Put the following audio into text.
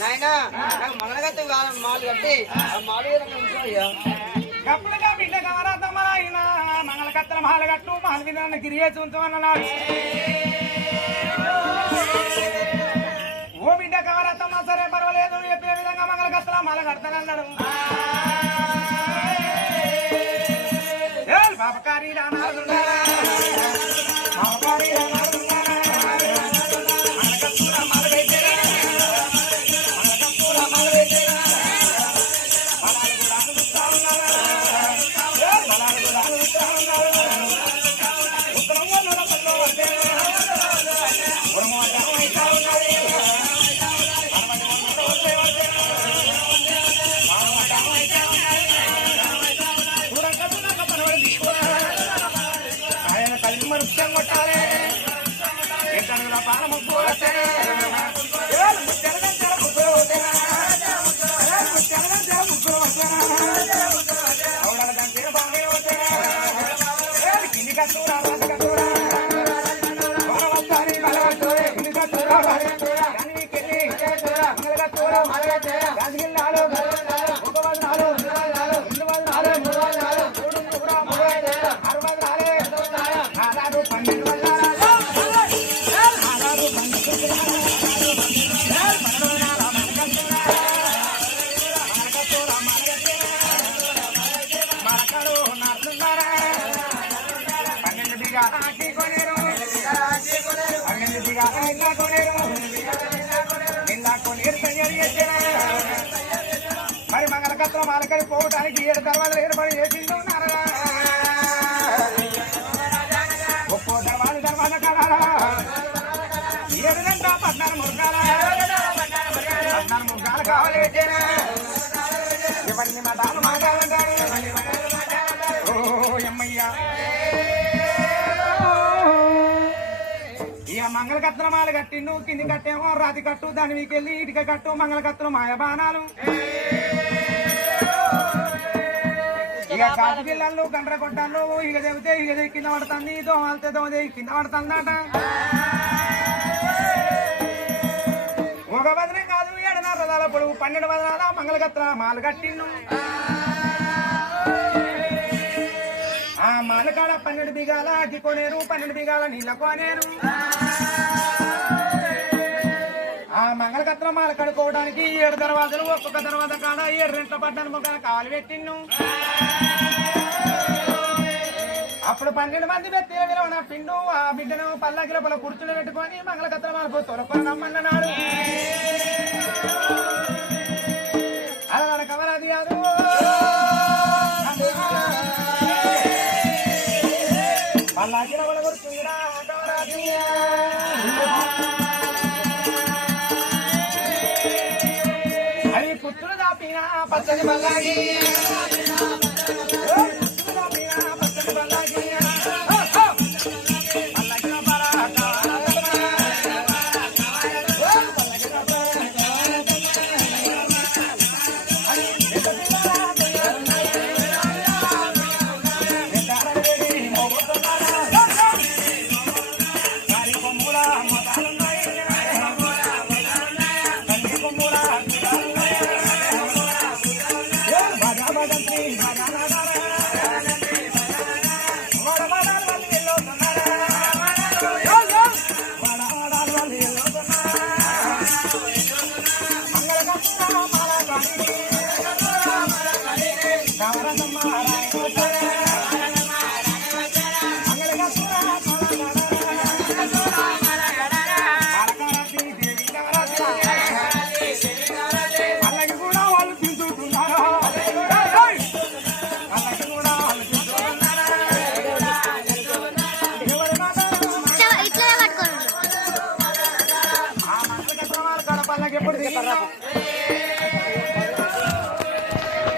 నాయనా నాకు మంగళగత్త మాలు కట్టి మాలు కప్పులుగా బిడ్డ కవరాతమ్మరాయినా మంగళకత్తల మాలు కట్టు మాలు విధానం గిరియే చూంచమన్నాడు. ఓ బిడ్డ కవరాతమ్మ సరే పర్వాలేదు చెప్పే విధంగా మంగళకత్తల మాల కడతానన్నాడు. బాబకారి కొట్టాలి పాలము కింది కట్టూరా మరి మంగళకత్రం మాలకని పోవటానికి 7 దర్వాజలు ఏర్పాటు చేసిండు. ఒక్కో దర్వాజ కాలాలా 7 గంట 14 ముగ్గాలు కావాలి. ఎవరిని మతాలు మాట్లాడాలి ఓ ఎమ్మయ్యా. ఇక మంగళకత్రమాలు కట్టిండు. కింది కట్టేమో రాతి కట్టు, దాని మీకెళ్ళి ఇటుక కట్టు, మంగళకత్రం మాయబాణాలు. ఇక కాటి పిల్లలు గండ్ర కొట్టాలు ఇక చెబితే ఇక కింద పడుతుంది, దోమలితే దోమ కింద పడుతుందట. ఒక వదన కాదు 7.5 రథాల పొడుగు 12 వదనాల మంగళకత్రమాలు కట్టిండు. ఆ మాలకాడ 12 బిగాల అగ్గి కొనేరు, 12 బిగాల నీళ్ళ కొనేరు. ఆ మంగళకత్రం మాల కడుకోవడానికి 7 దర్వాజలు, ఒక్కొక్క దర్వాజ కాడ 7 రెంట్ల పడ్డాను మొక్కల కాలు పెట్టిండు. అప్పుడు 12 మంది వ్యక్తి విలువన పిండు. ఆ బిడ్డను పల్లకి లోపల కుర్చులు పెట్టుకొని మంగళకత్రం మాలకు తొలకొని రమ్మన్నాడు. అలా కవరాది కాదు పల్లాకిన వాళ్ళ గుర్తుందిరా కవరాది. అది పుత్రులు దాపిన పచ్చని పల్లాకి, ఎప్పుడు